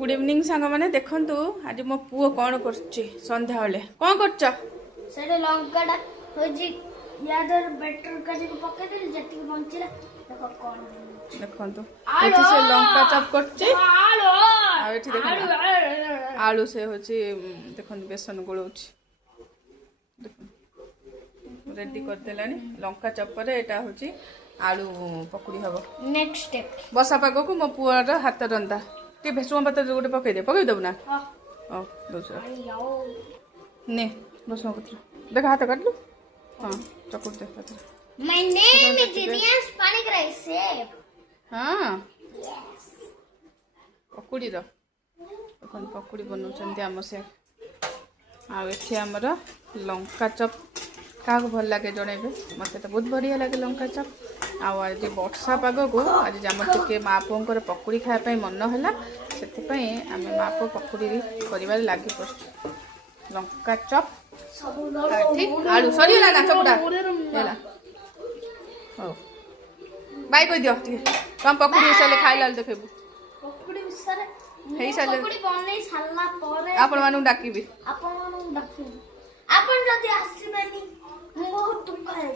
good evening सांग मैंने देखंतु आज मो पुओ कौन करछि संध्या बेले कौन करछ सेटे लंकाटा होजी यादर बेटर काजी को पके दे जति बंचिला देखो कोन देखंतु एठी से लंका चप करछि आ एठी देखो आलू से होछि देखंतु बेसन गोळौछि देखो रेडी कर देलानी लंका चप रे एटा होछि आलू पकुड़ी हबो नेक्स्ट स्टेप बसा पागो को मो पुआर हाथ रंदा टे भेसुआ पत्ता गोटे पकई देबु ना हां दूसरा ने भेसुआ पत्ता देख हाथ काट लो हां चकुर दे हाथ माय नेम इज जिनियस पानी ग्राइस शेफ हां यस पकुड़ी रो अपन पकुड़ी बनौ चंदी आम से आ एठी हमर लंका चप का भल लगे जणेबे मते तो बहुत बढ़िया लगे लंका चप आज वर्षा पाग को आज आम टे माँ पुओं पकुड़ी खायापी मन है से आम माँ पु पकुड़ी कर लगी पड़ लंका चप आलू सरीगला ना चपटा हो बाय कह दियो तुम पकुड़ी सारे खाइला देखेबू पकुड़ी सारे हेई साले पकुड़ी बनै साला परे आपण मानु डाकिबी आपण जदी आसीबेनी बहुत तुम खाए